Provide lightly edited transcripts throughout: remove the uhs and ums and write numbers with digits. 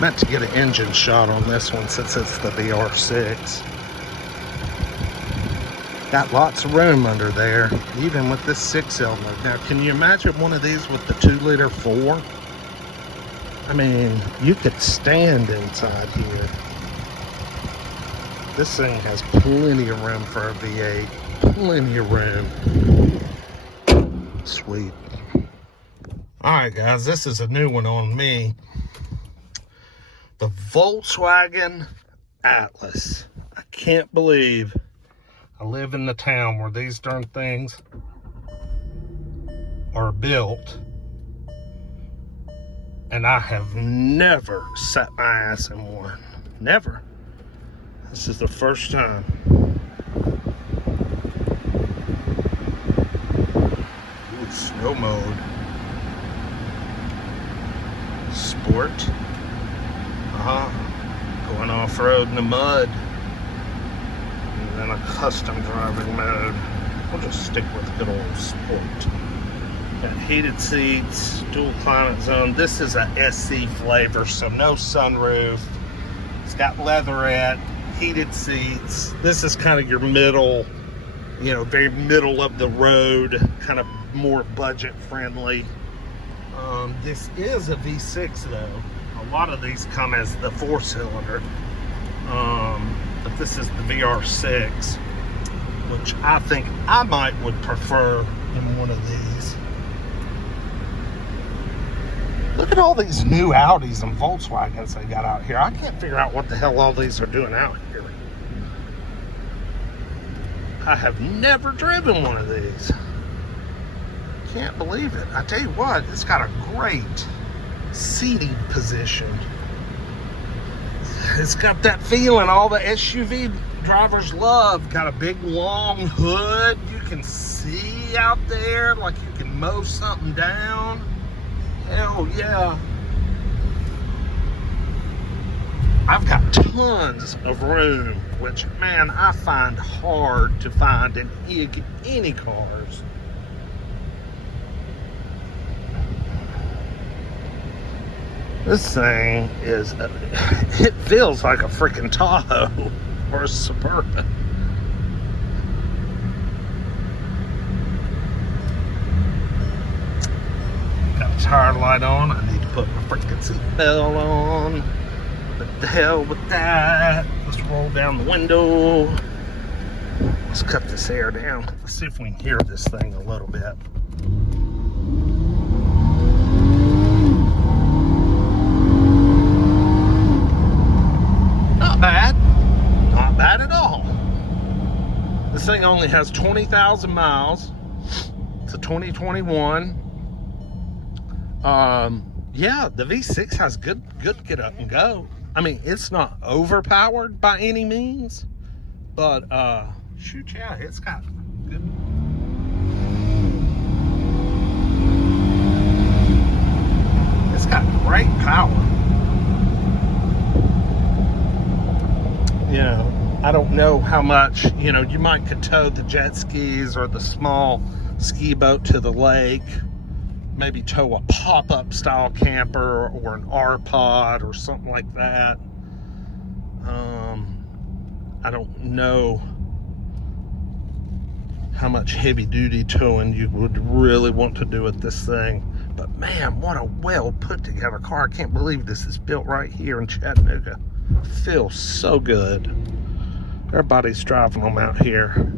Meant to get an engine shot on this one since it's the VR6. Got lots of room under there, even with this 6-cylinder. Now, can you imagine one of these with the 2-liter 4? I mean, you could stand inside here. This thing has plenty of room for a V8. Plenty of room. Sweet. Alright guys, this is a new one on me. The Volkswagen Atlas. I can't believe I live in the town where these darn things are built, and I have never sat my ass in one. Never. This is the first time. Ooh, snow mode. Sport. Going off-road in the mud. And then a custom driving mode. We'll just stick with good old sport. Got heated seats, dual climate zone. This is a SC flavor, so no sunroof. It's got leatherette, heated seats. This is kind of your middle, you know, very middle of the road, kind of more budget friendly. This is a V6 though. A lot of these come as the 4-cylinder, but this is the VR6, which I think I would prefer in one of these. Look at all these new Audis and Volkswagens they got out here. I can't figure out what the hell all these are doing out here. I have never driven one of these. Can't believe it. I tell you what, it's got a great seating position. It's got that feeling all the SUV drivers love. Got a big long hood. You can see out there like you can mow something down. Hell yeah. I've got tons of room, which, man, I find hard to find in any cars. This thing is, it feels like a freaking Tahoe or a Suburban. Got a tire light on. I need to put my freaking seatbelt on. But the hell with that. Let's roll down the window. Let's cut this air down. Let's see if we can hear this thing a little bit. Not bad. Not bad at all. This thing only has 20,000 miles. It's a 2021. Yeah, the V6 has good get up and go. I mean, it's not overpowered by any means, but shoot, yeah, it's got good. It's got great power. You know, I don't know how much, you know, you could tow the jet skis or the small ski boat to the lake, maybe tow a pop-up style camper or an R-Pod or something like that. I don't know how much heavy-duty towing you would really want to do with this thing. But man, what a well put together car. I can't believe this is built right here in Chattanooga. Feels so good. Everybody's driving them out here.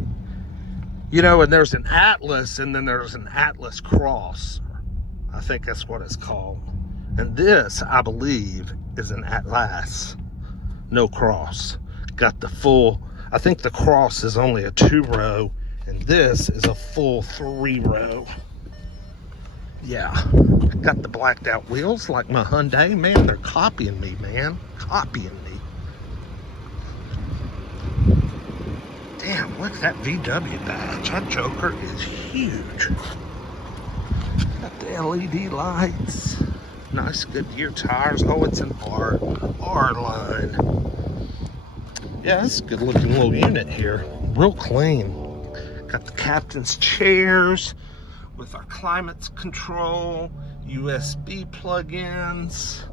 You know, and there's an Atlas, and then there's an Atlas Cross. I think that's what it's called. And this, I believe, is an Atlas. No Cross. Got the full, I think the Cross is only a 2-row, and this is a full 3-row. Yeah. Got the blacked out wheels like my Hyundai. Man, they're copying me, man. Copying me. Damn, look at that VW badge. That Joker is huge. Got the LED lights. Nice Goodyear tires. Oh, it's an R line. Yeah, it's a good looking little unit here. Real clean. Got the captain's chairs with our climate control, USB plug-ins.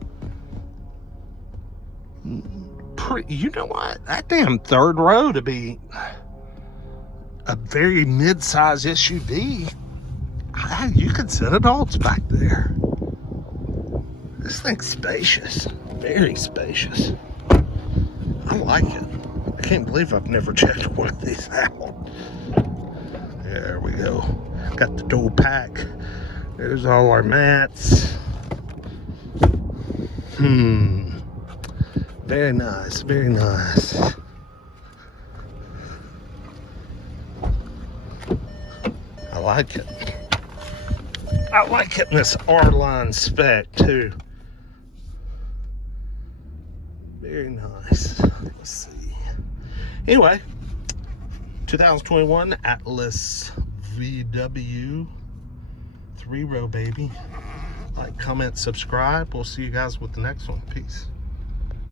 You know what? That damn third row to be a very mid-size SUV. You could sit adults back there. This thing's spacious. Very spacious. I like it. I can't believe I've never checked one of these out. There we go. Got the dual pack. There's all our mats. Very nice, very nice. I like it. I like it in this R-Line spec too. Very nice. Let's see. Anyway, 2021 Atlas VW 3-row baby. Like, comment, subscribe. We'll see you guys with the next one. Peace.